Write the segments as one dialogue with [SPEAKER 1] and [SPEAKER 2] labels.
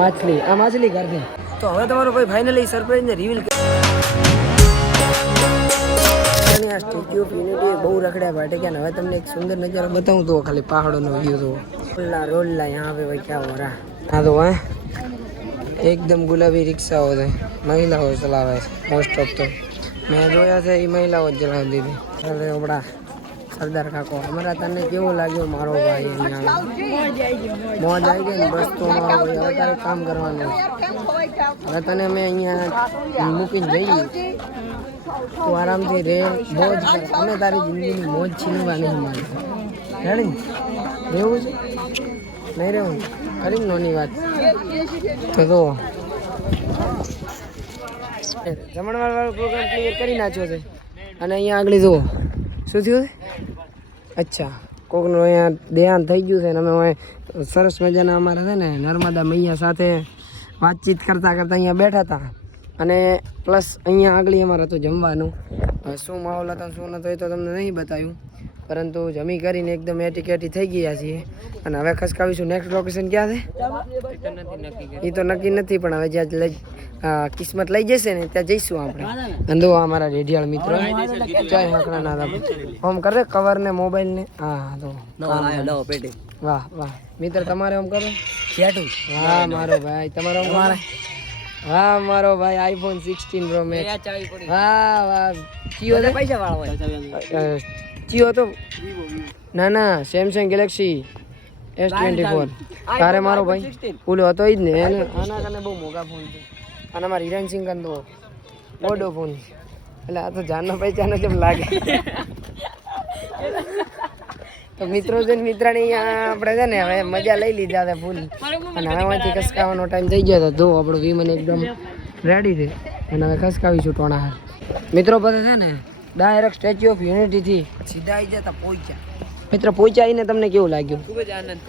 [SPEAKER 1] માછલી આ માછલી કર તો હવે તમારો કોઈ ફાઇનલી સરપ્રાઈઝ ને રિવીલ આ સ્ટેચ્યુ ઓફ યુનિટી બહુ રખડ્યા પાટે કે હવે તમને એક સુંદર નજારો બતાવું તો ખાલી પહાડોનો વ્યૂ તો. રોલ્લા રોલ્લા યહાં પે ભાઈ ક્યાં હો હા તો હા. એકદમ ગુલાબી રિક્ષાઓ છે. મહિલાઓ ચલાવે છે મોસ્ટ ઓફ તો. મેં જોયા છે એ મહિલાઓ જ ચલાવી દીધી હમણાં સરદાર કાકો. અમારા તને કેવું લાગ્યું મારો ભાઈ મોજ આવી ગઈ ને બસ તો મારો ભાઈ હવે તારે કામ કરવાનું હવે તને અમે અહીંયા મૂકીને જઈએ. તું આરામથી રે મોજ અમે તારી જિંદગીની મોજ છીનવાની મારી રેડી? રહેવું છે? નહીં રહેવું? કરી નોની વાત. તો તો જમણવાર વાળો પ્રોગ્રામ ક્લિયર કરી નાખ્યો છે. અને અહીંયા આગળ જુઓ. શું થયું અચ્છા, કોકનું અહીંયા દેહાંત થઈ ગયું છે અને અમે સરસ મજાના અમારા છે ને નર્મદા મૈયા સાથે વાતચીત કરતાં કરતાં અહીંયા બેઠા હતા. અને પ્લસ અહીંયા આગળ અમારે હતું જમવાનું. શું માહોલ હતો શું નહોતો એ તો તમને નહીં બતાવ્યું પરંતુ જમી કરીને એકદમ એટી કેટી થઈ ગયા છીએ. અને હવે ખસકાવીશું નેક્સ્ટ લોકેશન ક્યાં છે એ તો નક્કી નથી પણ હવે જ્યાં લઈ કિસ્મત લઈ જશે ને ત્યાં જઈશું આપણે. અંધો અમારા રેઢિયાળ મિત્રો. જય હકડા ના ઓમ કરે કવર ને મોબાઈલ ને. હા તો વાહ વાહ. મિત્ર તમારે ઓમ કરો? વાહ મારો ભાઈ. તમારો મારે વાહ મારો ભાઈ આઈફોન સિક્સટીન પ્રો મેક્સ વાહ વાહ. કયો પૈસા વાળો કયો તો ના ના Samsung Galaxy S twenty four તારે મારો ભાઈ ઓલો હતો જ ને એને આના કને બહુ મોંઘા ફોન છે. અને અમારા હિરેન સિંહ તો ઓડો ફોન એટલે આ તો જાનનો પૈસાનો જેમ લાગે. તો મિત્રો છે ને મિત્રાણી આપણે છે ને હવે મજા લઈ લીધા હતા ફૂલ. અને હવે ખસકાવાનો ટાઈમ થઈ ગયો હતો જો આપણો વિમન એકદમ રેડી છે. અને હવે ખસકાવીશું ટોણા મિત્રો બધા છે ને ડાયરેક્ટ સ્ટેચ્યુ ઓફ યુનિટીથી સીધા આવી જતા પહોંચ્યા મિત્ર પહોંચ્યા આવીને તમને કેવું લાગ્યું?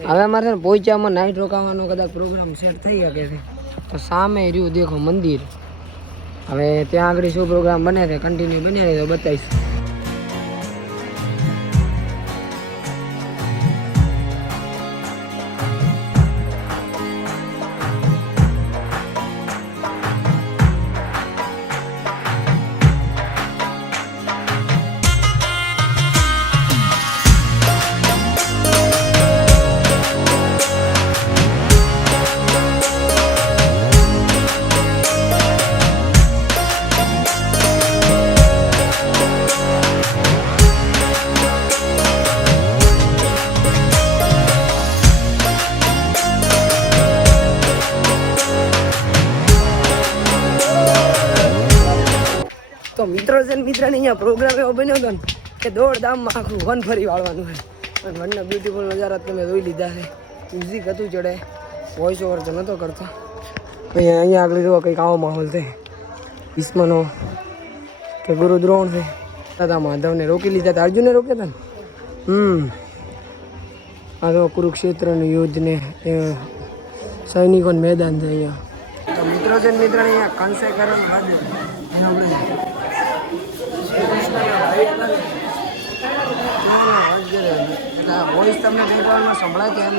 [SPEAKER 1] હવે અમારે છે ને પહોંચ્યામાં નાઇટ રોકાવાનો કદાચ પ્રોગ્રામ સેટ થઈ શકે છે. તો સામે રહ્યું દેખો મંદિર. હવે ત્યાં આગળ શું પ્રોગ્રામ બને છે? કન્ટિન્યુ બને છે તો બતાવીશ. તો મિત્રો છે ને મિત્રને અહીંયા પ્રોગ્રામ એવો બન્યો હતો ને કે દોડધામમાં આખું વન ફરી વાળવાનું હોય. અને વનના બ્યુટીફુલ નજારા તમે જોઈ લીધા છે. મ્યુઝિક હતું ચડે. વોઇસ ઓવર તો નહોતો કરતો. અહીંયા અહીંયા આગળ જુઓ કંઈક આવો માહોલ છે. ભીષ્મનો કે ગુરુ દ્રોણ છે. દાદા માધવને રોકી લીધા હતા. અર્જુને રોક્યા હતા ને? હમ. આ તો કુરુક્ષેત્રનું યુદ્ધ ને એ, સૈનિકોનું મેદાન છે અહીંયા. મિત્રો છે મિત્ર અહીંયા કંસે કરણ એનો આપણે વોઇસ તમને બેકગ્રાઉન્ડમાં સંભળાય છે એમ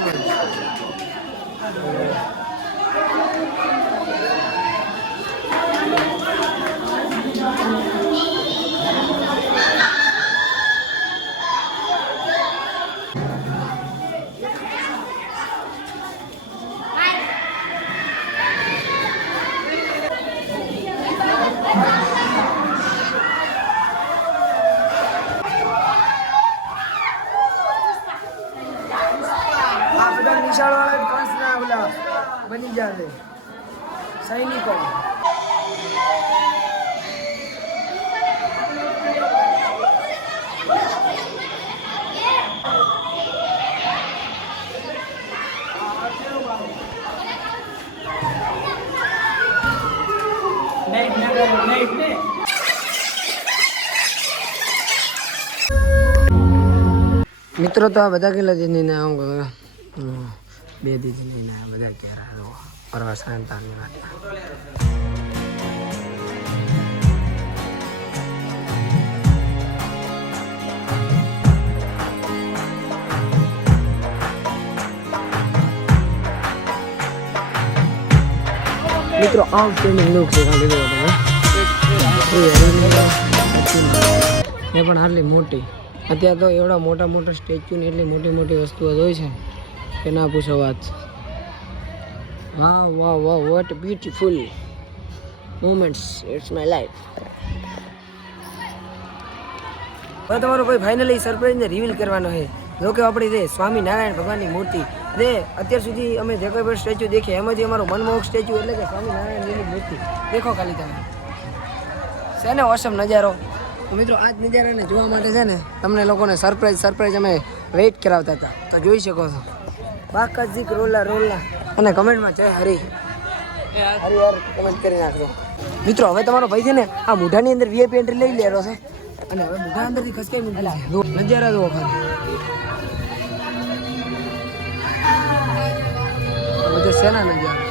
[SPEAKER 1] સૈનિકો. મિત્રો, તો આ બધા કેટલા દિન ને આવું બે દિવસ નહીં ના બધા ક્યારે ફરવા શાંતાની વાત મિત્રો આઉટસ્ટેન્ડિંગ લુક છે ખાલી જુઓ તમે એ પણ આટલી મોટી અત્યારે તો એવડા મોટા મોટા સ્ટેચ્યુની એટલી મોટી મોટી વસ્તુઓ હોય છે કે ના પૂછો વાત વાહ વાહ વાહ what beautiful moments it's my life હવે તમારો ભાઈ ફાઇનલી સરપ્રાઈઝને રિવીલ કરવાનો છે. જો કે આપણી રે સ્વામિનારાયણ ભગવાનની મૂર્તિ, જે અત્યાર સુધી અમે જે કોઈ પણ સ્ટેચ્યુ દેખીએ એમાંથી અમારો મનમોહક સ્ટેચ્યુ એટલે કે સ્વામિનારાયણજીની મૂર્તિ. દેખો ખાલી તમે. છે ને ઓસમ નજારો મિત્રો આ જ નજારાને જોવા માટે છે ને, તમને લોકોને સરપ્રાઈઝ સરપ્રાઈઝ અમે વેઇટ કરાવતા હતા. તો જોઈ શકો છો. બાકાજીક રોલા રોલા. અને કમેન્ટમાં જય હરી. હરી યાર કમેન્ટ કરી નાખજો. મિત્રો હવે તમારો ભાઈ છે ને આ મોઢાની અંદર વીઆઈપી એન્ટ્રી લઈ લેરો છે. અને હવે મોઢા અંદરથી ખસકાઈ. જુઓ, નજારા જુઓ ખાલી. આ સેના નજારો?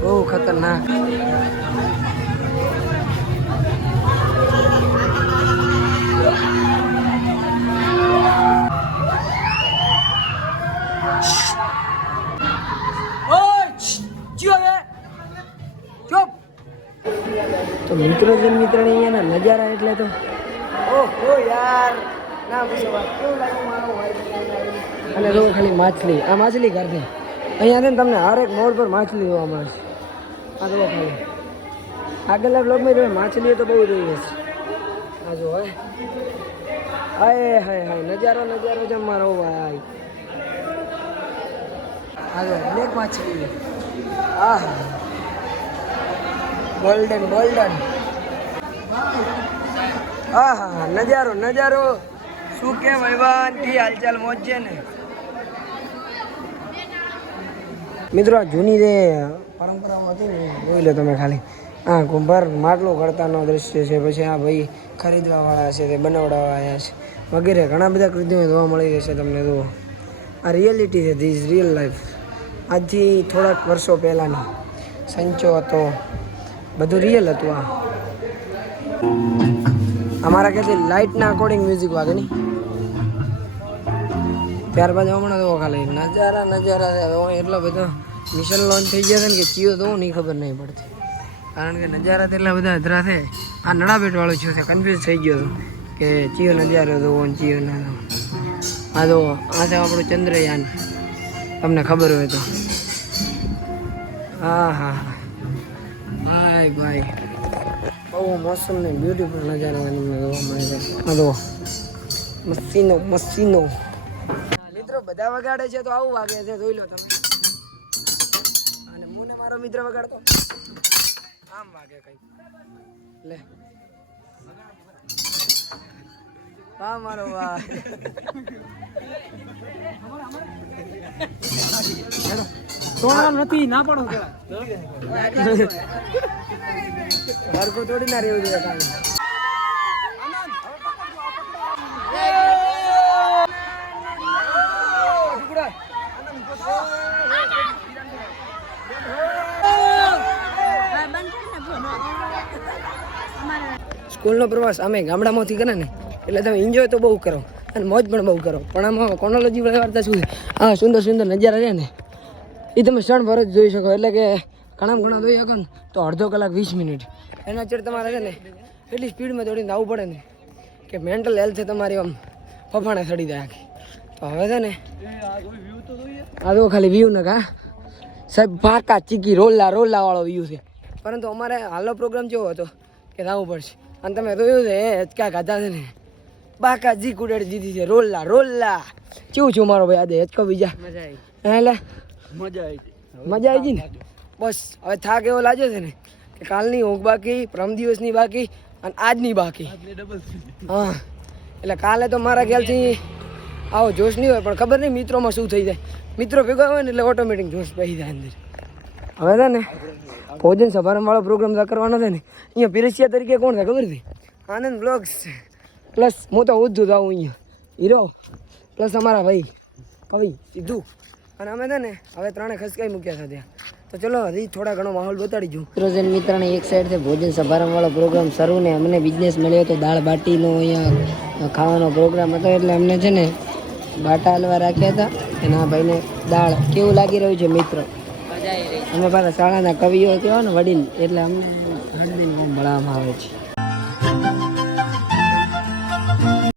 [SPEAKER 1] બહુ ખતરનાક. તો મિત્રો જન મિત્ર અહીંયાના નજારા એટલે તો. ઓહો યાર. અને જો ખાલી માછલી. આ માછલી કરતી અહીંયા છે ને તમને હરેક મોડ પર માછલી જોવા મળે છે. આ જો ખાલી. આગળના બ્લોગમાં તમે માછલીઓ તો બહુ રહી છે આ જો હવે હાય હાય હાય. નજારો નજારો છે મારો ભાઈ. આ જો બ્લેક માછલી. આ ગોલ્ડન ગોલ્ડન આહા, નજારો નજારો. શું કે કી હાલચાલ? મોજ ને? મિત્રો, આ જૂની જે પરંપરાઓ હતી ને, જોઈ લો તમે ખાલી. આ કુંભાર માટલો ઘડતાનો દ્રશ્ય છે, પછી આ ભાઈ ખરીદવા વાળા છે, તે બનાવડાવવા આવ્યા છે. વગેરે ઘણા બધા કૃત્યો જોવા મળી જશે તમને, જુઓ. આ રિયાલિટી છે ધીઝ રિયલ લાઈફ આજથી થોડાક વર્ષો પહેલાંની સંચો હતો. બધું રિયલ હતું આ અમારા ક્યાંથી લાઇટના અકોર્ડિંગ મ્યુઝિક વાગે નહીં ત્યારબાદ હમણાં તો ખાલી નજારા નજારા એટલો બધો મિશન લોન્ચ થઈ ગયા છે ને કે ચિયો તો નહીં ખબર નહીં પડતી. કારણ કે નજારા તો એટલા બધા અધરા છે. આ નડાબેટ વાળો છે કન્ફ્યુઝ થઈ ગયો કે ચીઓ નજારો જોવો ને ચિયો ના આ તો, આ છે આપણું ચંદ્રયાન. તમને ખબર હોય તો. હા હા. ભાઈ ભાઈ. બહુ મોસમ ને બ્યુટીફુલ નજારો તમને જોવા મળે છે. હલો મસ્તીનો મસ્તીનો. મિત્રો, બધા વગાડે છે તો આવું વાગે છે, જોઈ લો તમે. અને હું ને મારો મિત્ર વગાડતો. આમ વાગે કઈ લે. હા, મારો ભાઈ
[SPEAKER 2] નથી, ના પાડો
[SPEAKER 1] હરકો તોડી ના રહેવું જોઈએ સ્કૂલનો પ્રવાસ અમે ગામડામાંથી કરે ને, એટલે તમે એન્જોય તો બહુ કરો અને મોજ પણ બહુ કરો. પણ આમાં કોનોલોજી વાર્તા શું હા સુંદર સુંદર નજારા રહે ને એ તમે ક્ષણ ભર જ જોઈ શકો. એટલે કે ઘણા ઘણા જોઈ શકો ને તો અડધો કલાક વીસ મિનિટ. એના ચડ તમારે છે ને એટલી સ્પીડમાં દોડીને આવવું પડે ને કે મેન્ટલ હેલ્થ તમારી આમ ફફાણે સડી જાય આખી. તો હવે છે ને આ તો ખાલી વ્યૂ ને કા? સાહેબ પાકા ચીકી રોલા રોલા વાળો વ્યૂ છે. પરંતુ અમારે હાલનો પ્રોગ્રામ કેવો હતો કે લાવવું પડશે અને તમે જોયું છે એ હેચકા ખાધા છે ને. બાકા જી કુડેડ દીધી છે રોલા રોલા. કેવું છું મારો ભાઈ આજે? હેચકો બીજા.
[SPEAKER 2] મજા આવી.
[SPEAKER 1] એટલે
[SPEAKER 2] મજા આવી
[SPEAKER 1] મજા આવી ગઈ ને? બસ હવે થાક એવો લાગ્યો છે ને કે કાલની ઊંઘ બાકી પ્રમ દિવસની બાકી અને આજની બાકી. હા. એટલે કાલે તો મારા ખ્યાલથી આવો જોશ નહીં હોય પણ ખબર નહીં મિત્રોમાં શું થઈ જાય. મિત્રો ભેગા હોય ને એટલે ઓટોમેટિક જોશ પહી જાય અંદર. હવે છે ને ભોજન વાળો પ્રોગ્રામ કરવાનો છે ને. અહીંયા પીરસિયા તરીકે કોણ છે ખબર છે? આનંદ બ્લોગ્સ પ્લસ હું તો ઉદ્ધું જાઉં અહીંયા. હીરો. પ્લસ અમારા ભાઈ કવિ સિદ્ધુ. અને અમે છે ને હવે ત્રણે ખસકાઈ મૂક્યા છે ત્યાં. તો ચલો હજી થોડા ઘણો માહોલ બતાડી જઉં. મિત્રોજન મિત્રને એક છે ભોજન સભારંભ વાળો પ્રોગ્રામ શરૂ ને અમને બિઝનેસ મળ્યો હતો દાળ બાટીનો અહીંયા ખાવાનો પ્રોગ્રામ હતો એટલે અમને છે ને બાટા હલવા રાખ્યા હતા. અને આ ભાઈને દાળ કેવું લાગી રહ્યું છે મિત્ર? અમે પાછા શાળાના કવિઓ કહેવાય ને વડીલ એટલે અમને હળદીનું ભણાવવામાં આવે છે.